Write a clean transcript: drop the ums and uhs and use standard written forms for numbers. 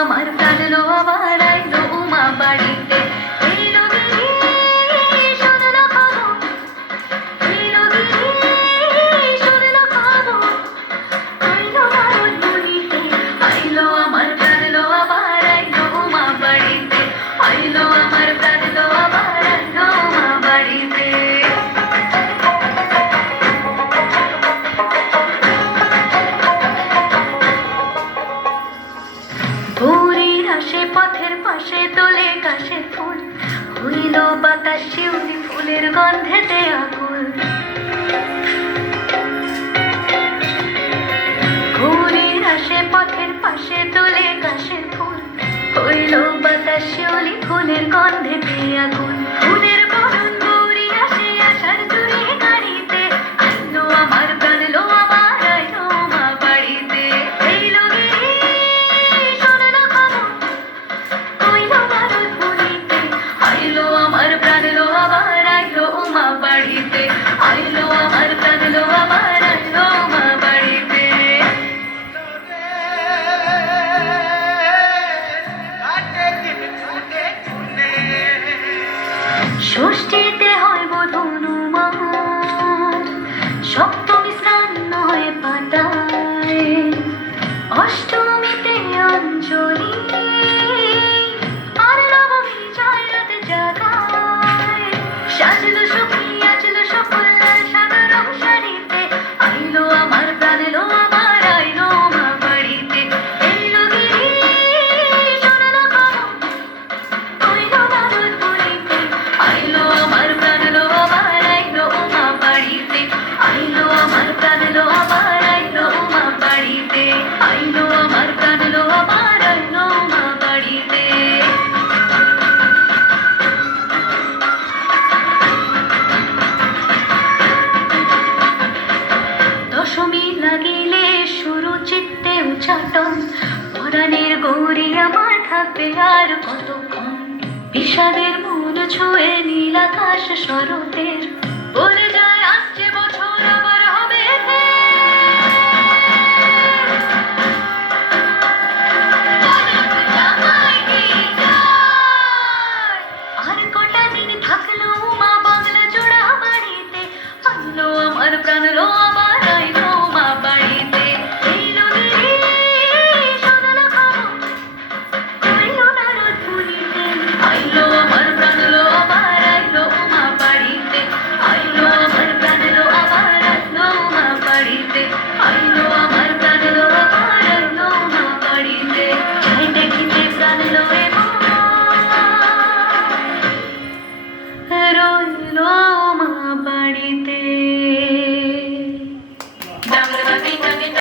আমার প্রাণ লো আবার আইলো উমা বাড়িতে পথের পাশে দোলে কাশের ফুল হইল বাতাস শিউলি ফুলের গন্ধেতে আকুল ঘুরির আসে পথের পাশে দোলে কাশের ফুল হইল বাতাস শিউলি ফুলের গন্ধেতে আকুল ফুলের বরণ গৌরী আসে আসার জুড়ে গাড়িতে আইলো আমার প্রাণ লো আমার আইলো মা বাড়িতে এইলো আমার প্রাণ লো আবার আইলো মা বাড়িতে আইলো আমার প্রাণ লো আবার আইলো মা বাড়িতে ষষ্ঠীতে হয় বধূনুমার সপ্তমী স্নান হয় পাতায় অষ্টমীতে অঞ্জলি আর নবমী জয় রাত জাগায় সাজলো সখী আজলো সকল সাদা রং শাড়িতে আইলো আমার প্রাণ লো আমার আইলো মা বাড়িতে এইলো গিরি শোনালো কইলো নারদ বলিতে আইলো আমার প্রাণ লো আমার আইলো মা বাড়িতে আইলো আমার প্রাণ লো আমার আইলো মা বাড়িতে আইলো আমার প্রাণ লো আমার আইলো মা বাড়িতে দশমী লাগিলে শুরু চিত্তে উচ্চাটন পরাণের গৌরী আমার থাকবে আর কতক্ষণ বিষাদের মন ছুঁয়ে নীল আকাশ শরতের